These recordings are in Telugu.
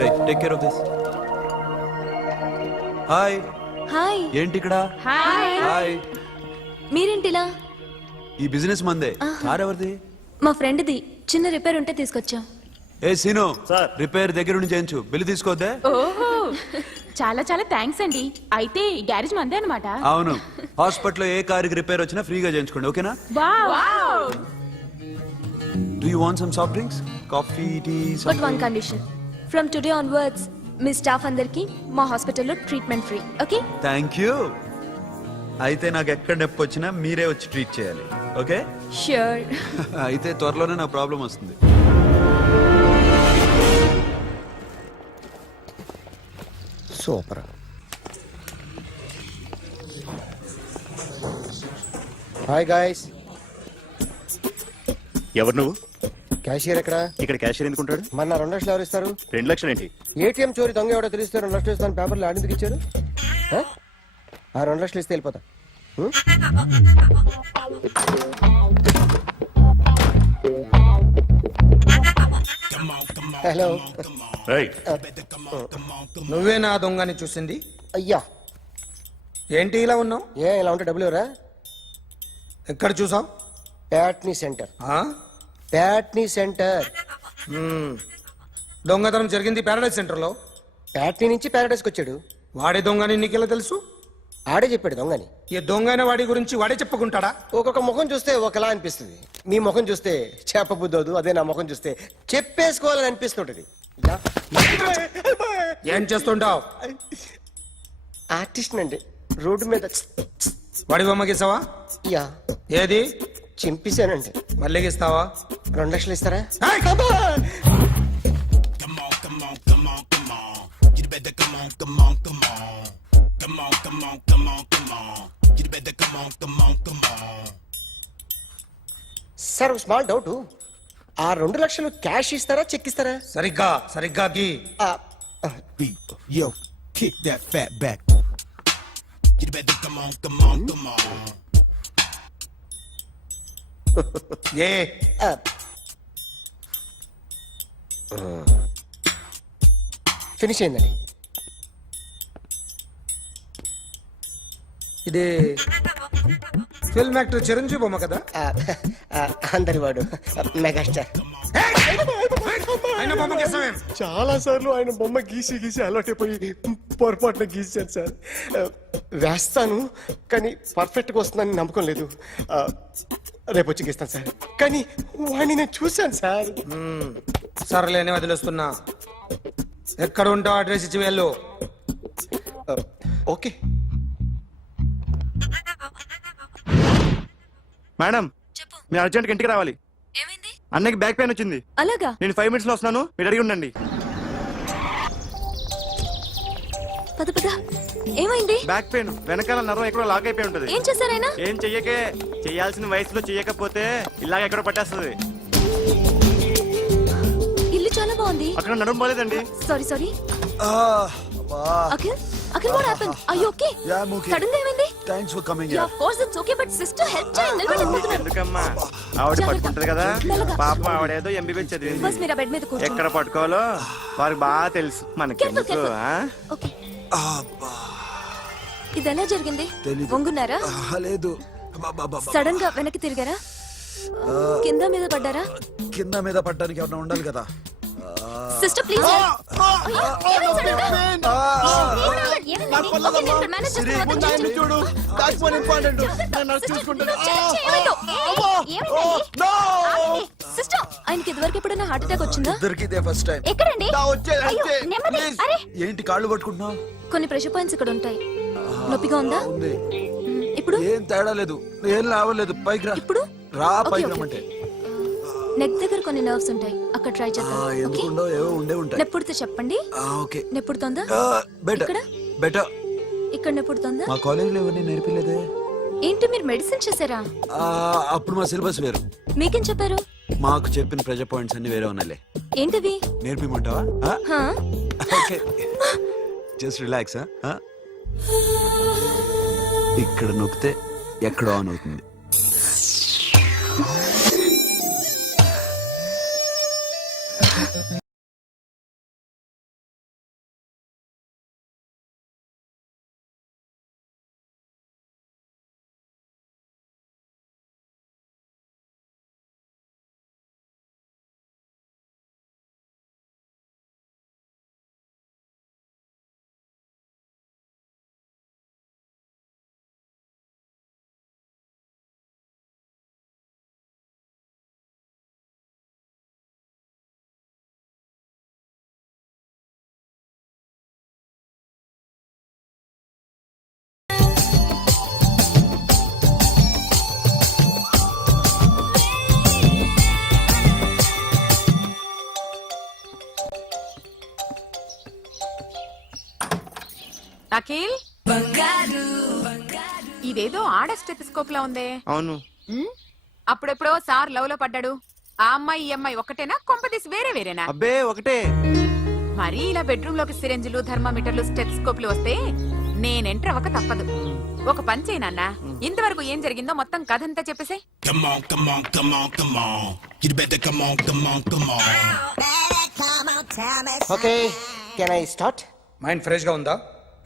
Take care of this hi hi ఏంటి ఇక్కడ హాయ్ హాయ్ మీరేంటిలా? ఈ బిజినెస్ మందే. కార్ ఎవరిది? మా ఫ్రెండ్ది. చిన్న రిపేర్ ఉంటే తీసుకొచ్చాం. ఏ సీను. సార్. రిపేర్ దగ్గర నుండి చేయించు. బిల్లు తీసుకోవద్దే? ఓహో. చాలా చాలా థ్యాంక్స్ అండి. అయితే ఈ గ్యారేజ్ మందే అనమాట అవును. హాస్పిటల్లో ఏ కారుకి రిపేర్ వచ్చినా ఫ్రీగా చేయించుకోండి. ఓకేనా? Do you want some soft drinks coffee tea but one condition from today onwards me staff అందరికి మా హాస్పిటల్లో treatment free okay thank you అయితే నాకు ఎక్కడ నొప్పి వచ్చినా మీరే వచ్చి ట్రీట్ చేయాలి ఓకే ష్యూర్ అయితే త్వరలోనే నా ప్రాబ్లం వస్తుంది. సూపర్ హాయ్ గాయస్ ఎవరు నువ్వు? క్యాషియర్ ఎక్కడ? ఇక్కడ క్యాషియర్ ఎందుకుంటాడు? మన రెండు లక్షలు ఎవరు ఇస్తారు? రెండు లక్షలు ఏంటి? ఏటీఎం చోరీ దొంగ ఎవడో తెలిస్తే రెండు లక్షలు ఇస్తాను పేపర్లు ఆడిందుకు ఇచ్చారు? ఆ? ఆ రెండు లక్షలు ఇస్తే వెళ్ళిపోతా? హలో. నువ్వే నా దొంగని చూసింది? అయ్యా. ఏంటి ఇలా ఉన్నావు? ఏ ఇలా ఉంటే డబ్బులు ఎవరా? ఎక్కడ చూసావు? ప్యాట్నీ సెంటర్. ప్యాట్నీ సెంటర్. దొంగతనం జరిగింది పారాడైజ్ సెంటర్లో ప్యాట్నీ నుంచి ప్యారడైస్కి వచ్చాడు. వాడే దొంగని నీకెలా తెలుసు? ఆడే చెప్పాడు దొంగని. ఈ దొంగైన వాడి గురించి వాడే చెప్పుకుంటాడా? ఒక్కొక్క ముఖం చూస్తే ఒకలా అనిపిస్తుంది. మీ ముఖం చూస్తే చేపబుద్దోదు అదే నా ముఖం చూస్తే చెప్పేసుకోవాలని అనిపిస్తుంటది. ఏం చేస్తుంటావు? ఆర్టిస్ట్ అండి రోడ్డు మీద వాడి బొమ్మ గీసావా? యా. ఏది? చింపేశానండి మళ్ళీ గీస్తావా రెండు లక్షలు ఇస్తారా! సార్ స్మాల్ డౌట్ ఆ రెండు లక్షలు క్యాష్ ఇస్తారా చెక్ ఇస్తారా సరిగ్గా సరిగ్గా గీ. Yo, kick that fat back. You better come on, come on, come on. ఏ? ఆ. ఫినిష్ అయిందండి ఇది ఫిల్మ్ యాక్టర్ చిరంజీవి బొమ్మ కదా? అందరి వాడు మెగాస్టార్. ఆయన బొమ్మ గీసావేం? చాలా సార్లు ఆయన బొమ్మ గీసి గీసి అలవాటైపోయి పొరపాటున గీసాను సార్. వేస్తాను కానీ పర్ఫెక్ట్గా వస్తుందని నమ్మకం లేదు. ఆ, రేపు వచ్చి గీస్తాను సార్. కానీ వాడిని నేను చూశాను సార్. సర్లేని వదిలేస్తున్నా. ఎక్కడ ఉంటావు అడ్రస్ ఇచ్చి వెళ్ళు. ఓకే. మేడం మీరు అర్జెంట్గా ఇంటికి రావాలి. ఏమైంది? అన్నకి బ్యాక్ పెయిన్ వచ్చింది. అలాగా? నేను ఫైవ్ మినిట్స్లో వస్తున్నాను. మీరు అడిగి ఉండండి. పద పద. ఏమైంది? బ్యాక్ పెయిన్ వెనకాల నరం ఎక్కడో లాక్ అయిపోయి ఉంటది. ఏం చేశారైనా ఏం చెయ్యకే? చేయాల్సిన వయసులో చెయ్యకపోతే ఇలాగ ఎక్కడో పట్టేస్తుంది. ఇల్లు చాలా బాగుంది. అక్కడ నడుము పోలేదండి sorry sorry Akhil Akhil what happen I okay Yeah, I'm okay. సడన్గా ఏమైంది thanks for coming yeah of course it's okay but sister help చేయండి నిలబడి ఎందుకమ్మా? ఆవిడ పట్టుకుంటది కదా? పాపం ఆవిడేదో ఎంబీబీఎస్ చదివింది. బస్ మీరు బెడ్ మీద కూర్చోండి ఎక్కడ పట్టుకోవాలో వారికి బాగా తెలుసు. మనకి. ఓకే ఇది ఎలా జరిగింది? తెలీదు. వంగున్నారా? లేదు. సడన్గా వెనక్కి తిరిగారా? కింద మీద పడ్డారా? కింద మీద పడ్డానికి ఎవరైనా ఉండాలి కదా. Sister please. చూడు. దాట్స్ వన్ ఇంపార్టెంట్ సిస్టర్ ఆయనకి ఇదివరకు ఎప్పుడైనా హార్ట్ అటాక్ వచ్చిందా? ఇద్దరికి ఇదే ఫస్ట్ టైం. ఎక్కడండి? వచ్చేది అయ్యో, అంతే. నెమ్మది. అరే. ఏంటి కాళ్ళు పట్టుకుంటున్నావు? కొన్ని ప్రెషర్ పాయింట్స్ ఇక్కడ ఉంటాయి. నొప్పిగా ఉందా? ఉంది. ఇప్పుడు? ఏం తేడా లేదు. ఏం లావలేదు పైకి రా. ఇప్పుడు? రా పైకి రమ్మంటే. నెక్ దగ్గర కొన్ని నర్వ్స్ ఉంటాయి. అక్కడ ట్రై ఆ, చేద్దాం ఓకే ఎందుకుండో ఏవో ఉండే ఉంటాయి. నెప్పుడుతో చెప్పండి. ఆ, ఓకే. నెప్పుడుతోందా? బెటర్. ఇక్కడ? బెటర్. ఇక్కడ నెప్పుడుతోందా? మా కాలేజీలో ఎవరిని నేర్పిలేదే? ఏంటి మీరు మెడిసిన్ చేశారా? ఆ, అప్పుడు మా సిలబస్ వేరు. మీకేం చెప్పారు? మాకు చెప్పిన ప్రెజర్ పాయింట్స్ అన్ని వేరే ఉన్నాయిలే. ఏంటివి? నేర్పిమంటావా? హా? ఓకే. జస్ట్ రిలాక్స్ ఇక్కడ నొక్కితే ఎక్కడో ఆన్ అవుతుంది. అఖిల్? ఇదేదో ఆడ స్టెథిస్కోప్ లా ఉందే. అవును. ఉమ్, అప్పుడెప్పుడో సార్ లవ్లో పడ్డాడు. ఆ అమ్మాయి ఈ అమ్మాయి ఒకటేనా? కొంపదీసి వేరే వేరేనా? అబ్బే ఒకటే. మరీ ఇలా బెడ్రూమ్లోకి సిరెంజులు థర్మామీటర్లు స్టెథిస్కోప్లు వస్తే నేను ఎంటర్ అవ్వక తప్పదు. ఒక పని చేయనన్నా ఇంతవరకు ఏం జరిగిందో మొత్తం కథ అంతా చెప్పేసే. Come on, come on, come on, come on. You better come on, come on, come on. Okay can I start mind ఫ్రెష్గా ఉందా?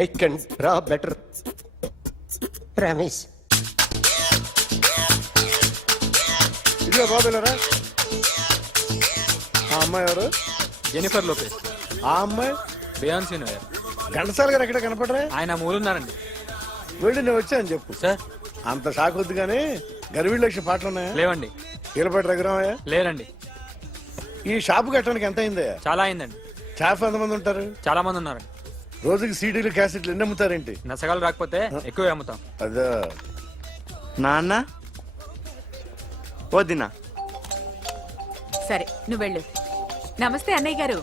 I can draw better promise ఇదిగో బాబులరా. ఆ అమ్మాయి ఎవరు? Jennifer Lopez. ఆ అమ్మాయి? Beyoncé knower. ఘంటసాల గారు ఎక్కడ కనపడరా? ఆయన మూలున్నారండి వెళ్ళి నేను వచ్చాను చెప్పు. సార్. అంత షాక్ వద్దు కానీ గర్వీళ్ళ లక్ష పాటలు ఉన్నాయా? లేవండి. కీలపాటి రఘురామయ్య? లేరండి. ఈ షాపు కట్టడానికి ఎంత అయిందయ్యా? చాలా అయిందండి. షాప్ ఎంతమంది ఉంటారు? చాలా మంది ఉన్నారండి రోజుకి సీడీలు క్యాసెట్లు ఎన్ని అమ్ముతారేంటి? నసగాలు రాకపోతే ఎక్కువ అమ్ముతాం. అదే. నాన్న? వదినా. సరే నువ్వు వెళ్ళు. నమస్తే అన్నయ్య గారు.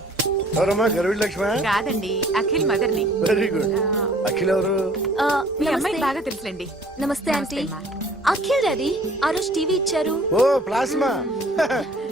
ఎవరమ్మా? గర్వీళ్ళ లక్ష్మ కాదండి అఖిల్ మదర్ని. Very good. అఖిల్ ఎవరు? మీ అమ్మాయికి బాగా తెలుసులేండి. నమస్తే ఆంటీ. అమ్మా. అఖిల్ డాడీ ఆ రోజు టీవీ ఇచ్చారు. ఓ ప్లాస్మా.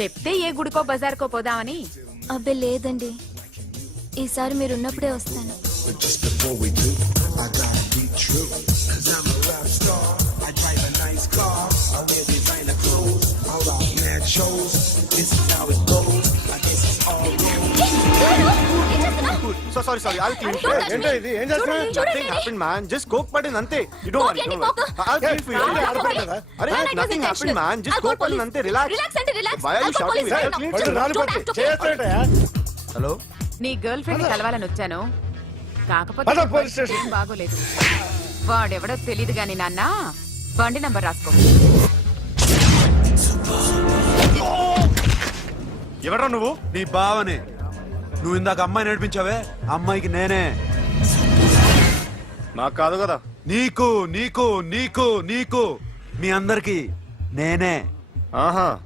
చెప్తే ఏ గుడికో బజార్కో పోదామని? అబ్బే లేదండి. ఈసారి మీరు ఉన్నప్పుడే వస్తాను so sorry sorry I'll clean Don't touch ఏంటో me. ఇది ఏం చేస్తున్నా చూడండి, చూడండి. Nothing happen man just coke పడింది అంతే యు డోంట్ Coke ఏంటి, coke? I'll clean for you Alcohol ఆడపడ్డదా? అరే it was nothing happen intentional. Man just coke పడింది police. అంతే రిలాక్స్ Relax అంటే relax. Why are you Alcohol shouting? police right now. clean పళ్ళు Don't రాలిపోతే act okay. చేస్తాడయా హలో నీ గర్ల్ ఫ్రెండ్ కలవాలని వచ్చాను కాకపోతే పద, station. ఏం బాగోలేదు వాడెవడో తెలియదు గాని నాన్న బండి నంబర్ రాసుకో ఎవరా నువ్వు నీ బావనే నువ్వు ఇందాక అమ్మాయి నడిపించావే? ఆ అమ్మాయికి నేనే. నాకు కాదు కదా. నీకు నీకు నీకు నీకు. మీ అందరికి నేనే. ఆహా.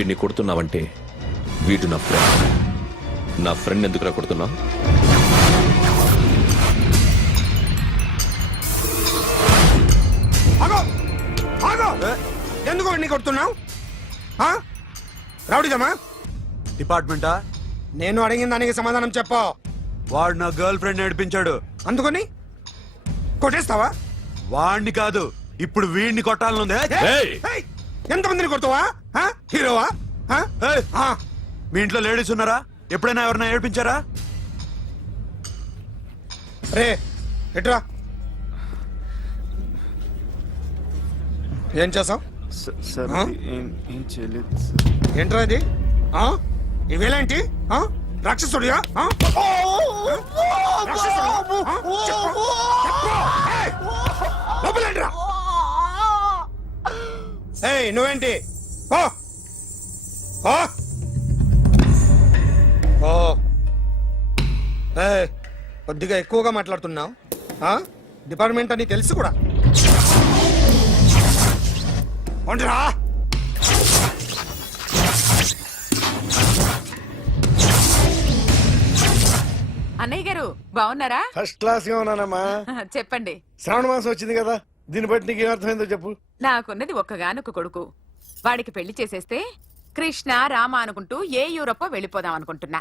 వీడిని కొడుతున్నావంటే వీడు నా ఫ్రెండ్ నా ఫ్రెండ్ ఎందుకురా కొడుతున్నావు? ఆగో! ఎందుకు వాడిని కొడుతున్నావు? ఆ? రౌడీదమ్మా? డిపార్ట్మెంటా? నేను అడిగిన దానికి సమాధానం చెప్పు. వాడు నా గర్ల్ ఫ్రెండ్ నడిపించాడు. అందుకని కొట్టేస్తావా? వాడిని కాదు ఇప్పుడు వీడిని కొట్టాలనుంది. ఏయ్! ఏయ్! ఎంతమందిని కొడతావా? హీరోవా. మీ ఇంట్లో లేడీస్ ఉన్నారా ఎప్పుడైనా ఎవరైనా ఏడిపించారా రే ఎట్రా ఏం చేసావు సార్ ఆ? ఏం చేయలేదు ఏంట్రా ఇది ఆ? ఇవేలేంటి ఆ? రాక్షసుడియా ఆ? రాక్షసుడా? ఏయ్! నువ్వేంటి? ఏయ్, కొద్దిగా ఎక్కువగా మాట్లాడుతున్నావు. ఆ? డిపార్ట్మెంట్ అని తెలుసు కూడా. ఉండరా అన్నయ్య గారు బాగున్నారా? ఫస్ట్ క్లాస్గా ఉన్నానమ్మా. చెప్పండి. శ్రావణ మాసం వచ్చింది కదా. దీన్ని బట్టి నీకు ఏమర్థమైందో చెప్పు. నాకున్నది ఒక్కగానొక్క కొడుకు. వాడికి పెళ్ళి చేసేస్తే కృష్ణ రామ అనుకుంటూ ఏ యూరోపో వెళ్ళిపోదాం అనుకుంటున్నా.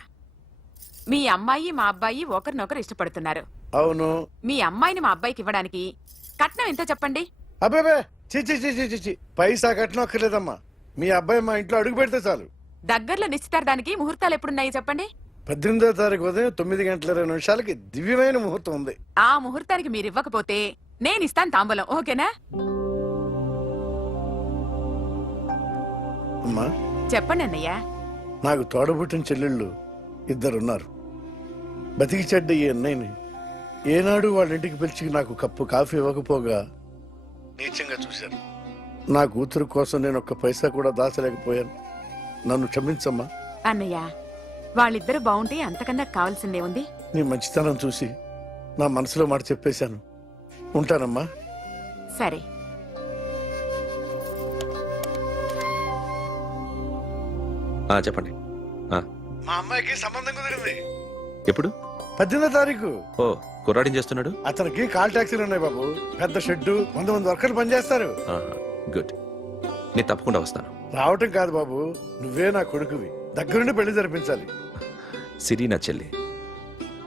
మీ అమ్మాయి మా అబ్బాయి ఒకరినొకరు ఇష్టపడుతున్నారు. అవును. మీ అమ్మాయిని మా అబ్బాయికి ఇవ్వడానికి కట్నం ఎంతో చెప్పండి. అబ్బేబే చిచి చిచి చిచి పైసా కట్నం అక్కర్లేదమ్మా. మీ అబ్బాయి మా ఇంట్లో అడుగు పెడితే చాలు. దగ్గరలో నిశ్చితార్థానికి ముహూర్తాలు ఎప్పుడున్నాయి చెప్పండి? పద్దెనిమిదో తారీఖు ఉదయం తొమ్మిది గంటల ఇరవై నిమిషాలకి దివ్యమైన ముహూర్తం ఉంది. ఆ ముహూర్తానికి మీరు ఇవ్వకపోతే నేను ఇస్తాను తాంబూలం ఓకేనా? అమ్మా. చెప్పండి అన్నయ్య. నాకు తోడబుట్టిన చెల్లెళ్ళు ఇద్దరున్నారు. బతికి చెడ్డ ఈ అన్నయ్యని ఏనాడు వాళ్ళ ఇంటికి పిలిచి నాకు కప్పు కాఫీ ఇవ్వకపోగా నీచంగా చూశాను. నా కూతురు కోసం నేను ఒక్క పైసా కూడా దాచలేకపోయాను. నన్ను క్షమించమ్మా. అన్నయ్య వాళ్ళిద్దరు బాగుంటే అంతకన్నా కావాల్సిందే ఉంది నీ మంచితనం చూసి నా మనసులో మాట చెప్పేశాను. ఉంటానమ్మా. సరే. ఆ, చెప్పండి. ఆ, మా అమ్మాయికి సంబంధం కుదిరింది. ఎప్పుడు? పద్దెనిమిదో తారీఖు. ఓ కుర్రాడిని చేస్తున్నాడు? అతనికి కాల్ టాక్సీలు ఉన్నాయి బాబు. పెద్ద షెడ్డు వంద మంది వర్కర్లు పనిచేస్తారు. ఆహా, గుడ్. నేను తప్పకుండా వస్తాను. రావటం కాదు బాబు. నువ్వే నా కొడుకువి. దగ్గరుండి పెళ్ళి జరిపించాలి. సిరి నా చెల్లి.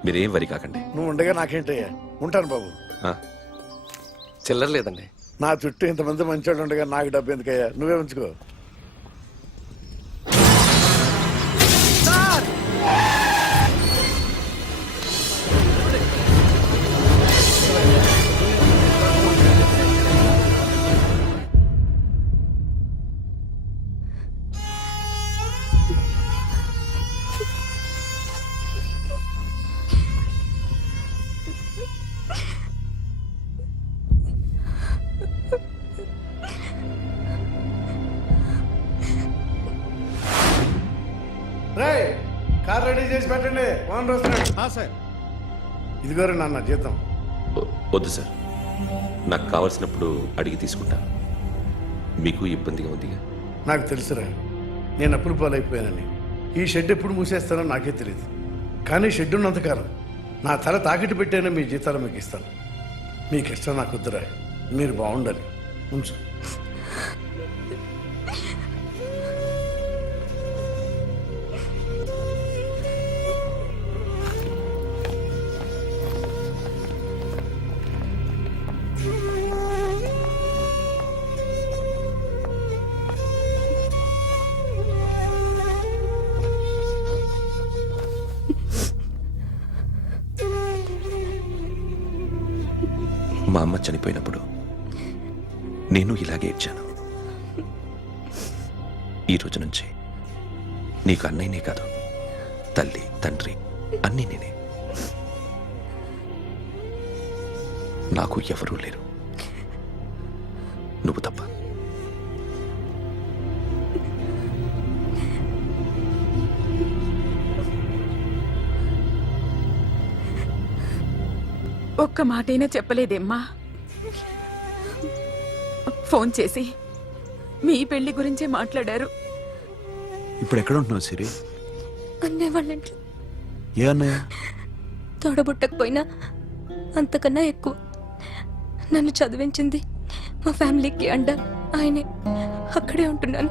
మీరేం వరి కాకండి. నువ్వు ఉండగా నాకేంటయ్యా? ఉంటాను బాబు. ఆ, చిల్లర లేదండి. నా చుట్టూ ఇంతమంది మంచోళ్ళు ఉండగా నాకు డబ్బు ఎందుకయ్యా? నువ్వే ఉంచుకో. సార్. ఇదిగోరు నాన్న జీతం వద్దు సార్. నాకు కావలసినప్పుడు అడిగి తీసుకుంటాను మీకు ఇబ్బందిగా ఉందిగా? నాకు తెలుసురా నేను అప్పులు పాలైపోయానని. ఈ షెడ్ ఎప్పుడు మూసేస్తానో నాకే తెలియదు కానీ షెడ్ ఉన్నంతకాలం నా తల తాకిట్టు పెట్టైనా మీ జీతాలు మీకు ఇస్తాను. మీకు ఇష్టం నాకు వద్దురా మీరు బాగుండాలి. ఉంచు. నీకు అన్నయ్యనే కాదు. తల్లి తండ్రి అన్నీ నేనే. నాకు ఎవరూ లేరు. నువ్వు తప్ప. ఒక్క మాటైనా చెప్పలేదేమ్మా. ఫోన్ చేసి మీ పెళ్ళి గురించే మాట్లాడారు. ఇప్పుడు ఎక్కడ ఉంటున్నావు సిరి? అన్నయ్య వాళ్ళ ఏ అన్నయ్య? తోడబుట్టకపోయినా అంతకన్నా ఎక్కువ. నన్ను చదివించింది మా ఫ్యామిలీకి అండ. ఆయనే. అక్కడే ఉంటున్నాను.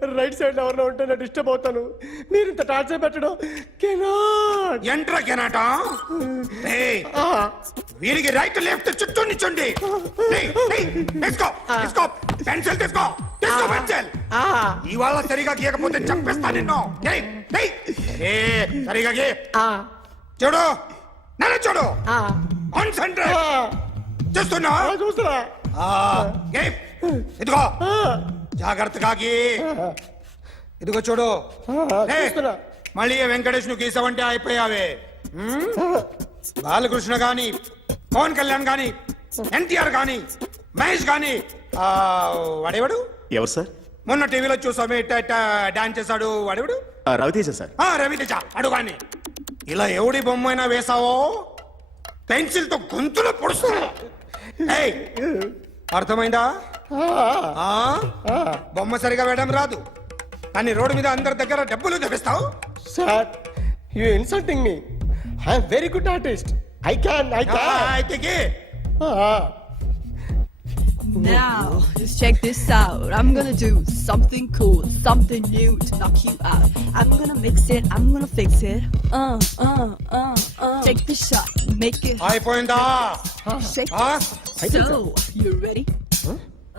రైట్ సైడ్ ఎవరిలో ఉంటే నేను డిస్టర్బ్ అవుతాను. మీరు ఇంత టార్చర్ పెట్టడం కెనాట్ ఎంట్రా కెనాట వీరికి రైట్ లెఫ్ట్ చుట్టూ నిచ్చండి తీసుకో తీసుకో. పెన్సిల్ తీసుకో తీసుకో పెన్సిల్ ఇవాళ సరిగా గీయకపోతే చంపేస్తా నిన్ను. సరిగా గీ. చూడు నన్ను చూడు. కాన్సంట్రేట్ చూస్తున్నా? చూస్తున్నా. ఇదిగో. జాగ్రత్తగా గీ ఇదిగో చూడు. మళ్ళీ వెంకటేష్ను గీసావంటే అయిపోయావే? బాలకృష్ణ గాని పవన్ కళ్యాణ్ గాని ఎన్టీఆర్ గాని మహేష్ గాని ఆ, వాడేవాడు? ఎవరు సార్? మొన్న టీవీలో చూసామే డాన్స్ చేశాడు. వాడేవాడు? రవితేజ సార్. ఆ, రవితేజ. అడుగాని ఇలా ఎవడి బొమ్మ అయినా వేసావో? పెన్సిల్తో గొంతులో పొడుస్తా ఏయ్, అర్థమైందా? బొమ్మ సరిగా వేయడం రాదు కానీ రోడ్డు మీద అందరి దగ్గర డబ్బులు తెప్పిస్తావు sir you insulting me I'm very good artist I can I can ghee. Now, just check this out. I'm gonna do something cool, something new to knock you out. I'm gonna mix it, I'm gonna fix it. Uh, uh, uh, uh. Take the shot, make it అయిపోయిందా shake. ఆ? So, you ready?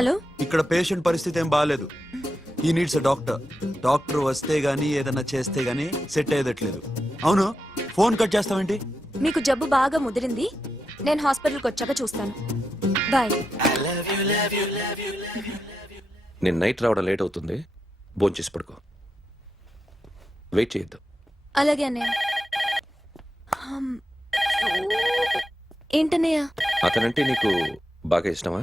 హలో? ఇక్కడ పేషెంట్ పరిస్థితి ఏం బాగాలేదు ఈ నీడ్స్ డాక్టర్ డాక్టర్ వస్తే గానీ ఏదైనా చేస్తే గానీ సెట్ అయ్యేదట్లేదు. అవును? ఫోన్ కట్ చేస్తావేంటి? మీకు జబ్బు బాగా ముదిరింది. నేను హాస్పిటల్కి వచ్చాక చూస్తాను. బాయ్. నేను నైట్ రావడం లేట్ అవుతుంది. భోంచేసి చేసి పడుకో. వెయిట్ చేయొద్దు. అలాగే అన్నయ్య. హమ్. ఏంటన్నయ్య? అతనంటే నీకు బాగా ఇష్టమా?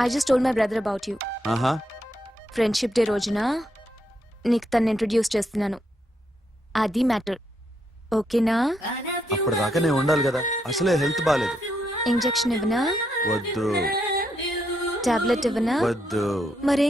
I just told my brother about you ఆహా ఫ్రెండ్షిప్ డే రోజున నీకు తను ఇంట్రడ్యూస్ చేస్తున్నాను. అది మ్యాటర్ ఓకేనా? అప్పటిదాకా నేను ఉండాలి కదా. అసలే హెల్త్ బాగాలేదు ఇంజెక్షన్ ఇవ్వనా? వద్దు. టాబ్లెట్ ఇవ్వనా? వద్దు. మరి